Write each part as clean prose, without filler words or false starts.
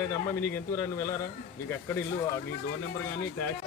రాలేదమ్మా నీకు ఎందుకు రా నువ్వు వెళ్ళారా నీకు ఎక్కడ ఇల్లు నీ డోర్ నెంబర్ కానీ ట్యాక్స్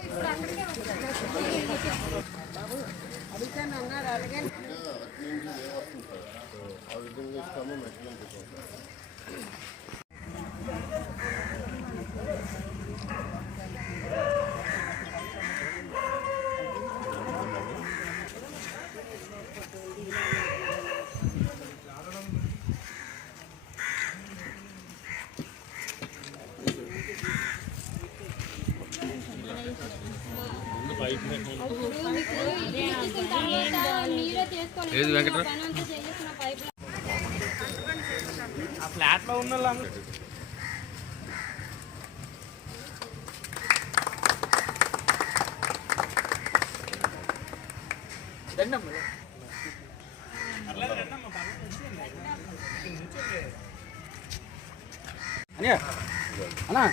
ఫ్లాట్ లో ఉన్న అన్నా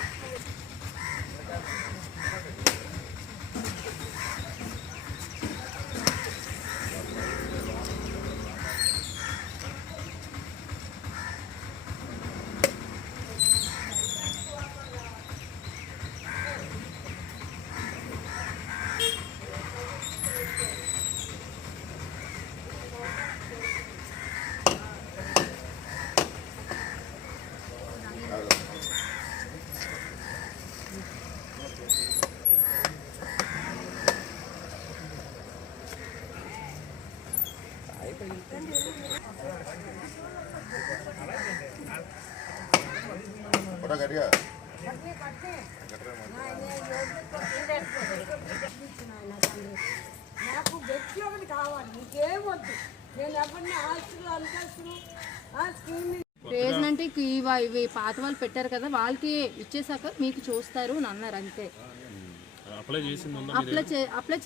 నాకు వ్యక్తి ఒకటి కావాలి, నీకేమొద్దు. నేను ఎవరిని ఆస్తులు అంతస్తులు రేషన్ అంటే ఇవి పాత వాళ్ళు పెట్టారు కదా, వాళ్ళకి ఇచ్చేసాక మీకు చూస్తారు అని అన్నారు అంతే. అప్లై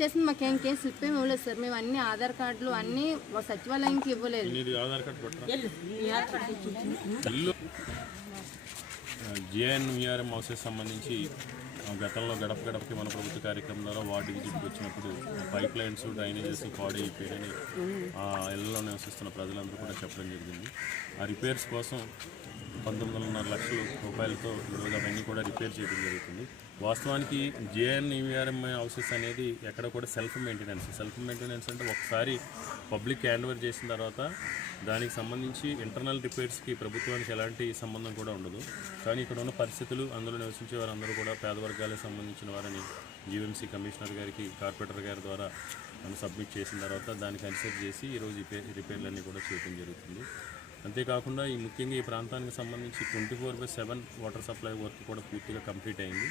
చేసింది మాకు ఏం కేసు స్లిప్ ఏమి ఇవ్వలేదు సార్. మేము అన్ని ఆధార్ కార్డులు అన్ని సచివాలయంకి ఇవ్వలేదు. జేఎన్వీఆర్ఎం హౌసెస్ సంబంధించి గతంలో గడప గడపకి మన ప్రభుత్వ కార్యక్రమం ద్వారా వార్డు విజిట్కి వచ్చినప్పుడు పైప్ లైన్స్ డ్రైనేజెస్ పాడైపోయాయని ఆ ఇళ్లలో నివసిస్తున్న ప్రజలందరూ కూడా చెప్పడం జరిగింది. ఆ రిపేర్స్ కోసం 19.5 లక్షల రూపాయలతో ఈరోజు అవన్నీ కూడా రిపేర్ చేయడం జరుగుతుంది. వాస్తవానికి జేఎన్వీఆర్ఎం హౌసెస్ అనేది ఎక్కడ కూడా సెల్ఫ్ మెయింటెనెన్స్ అంటే ఒకసారి పబ్లిక్ హ్యాండ్ ఓవర్ చేసిన తర్వాత దానికి సంబంధించి ఇంటర్నల్ రిపేర్స్కి ప్రభుత్వానికి ఎలాంటి సంబంధం కూడా ఉండదు. కానీ ఇక్కడ ఉన్న పరిస్థితులు, అందులో నివసించే వారందరూ కూడా పేద వర్గాలకు సంబంధించిన వారని జీవీఎంసీ కమిషనర్ గారికి కార్పొరేటర్ గారి ద్వారా మనం సబ్మిట్ చేసిన తర్వాత దానికి కన్సిడర్ చేసి ఈరోజు రిపేర్లన్నీ కూడా చేయడం జరుగుతుంది. అంతేకాకుండా ముఖ్యంగా ఈ ప్రాంతానికి సంబంధించి 24/7 వాటర్ సప్లై వర్క్ కూడా పూర్తిగా కంప్లీట్ అయింది.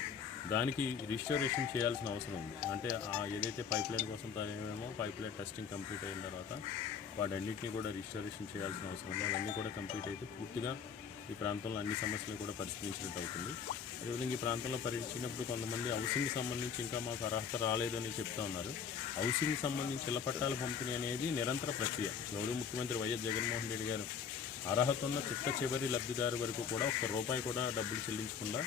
దానికి రిస్టోరేషన్ చేయాల్సిన అవసరం ఉంది. అంటే ఏదైతే పైప్ లైన్ కోసం తనేమో పైప్ లైన్ టెస్టింగ్ కంప్లీట్ అయిన తర్వాత వాటన్నింటినీ కూడా రిస్టోరేషన్ చేయాల్సిన అవసరం ఉంది. అవన్నీ కూడా కంప్లీట్ అయితే పూర్తిగా ఈ ప్రాంతంలో అన్ని సమస్యలు కూడా పరిష్కరించినట్టు అవుతుంది. అదేవిధంగా ఈ ప్రాంతంలో పర్యటించినప్పుడు కొంతమంది హౌసింగ్ సంబంధించి ఇంకా మాకు అర్హత రాలేదని చెప్తా ఉన్నారు. హౌసింగ్ సంబంధించి ఇళ్ల పట్టాల పంపిణీ అనేది నిరంతర ప్రక్రియ. గౌరవ ముఖ్యమంత్రి వైఎస్ జగన్మోహన్ రెడ్డి గారు అర్హత ఉన్న చివరి లబ్ధిదారు వరకు కూడా ₹1 కూడా డబ్బులు చెల్లించకుండా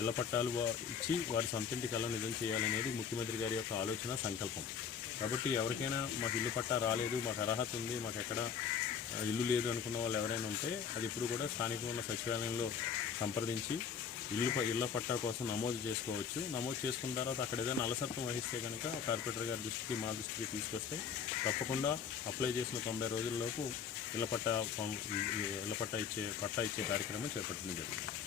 ఇళ్ల పట్టాలు ఇచ్చి వారి సొంతింటి కళ నిజం చేయాలనేది ముఖ్యమంత్రి గారి యొక్క ఆలోచన, సంకల్పం. కాబట్టి ఎవరికైనా మాకు ఇల్లు పట్టా రాలేదు, మాకు అర్హత ఉంది, మాకు ఎక్కడ ఇల్లు లేదు అనుకున్న వాళ్ళు ఎవరైనా ఉంటే అది ఇప్పుడు కూడా స్థానికంగా ఉన్న సచివాలయంలో సంప్రదించి ఇళ్ల పట్టా కోసం నమోదు చేసుకోవచ్చు. నమోదు చేసుకున్న తర్వాత అక్కడ ఏదైనా అలసత్వం వహిస్తే కనుక కార్పొరేటర్ గారి దృష్టికి, మా దృష్టికి తీసుకొస్తే తప్పకుండా అప్లై చేసిన 90 రోజుల్లోపు ఇళ్ల పట్టా ఇచ్చే కార్యక్రమం చేపట్టడం జరుగుతుంది.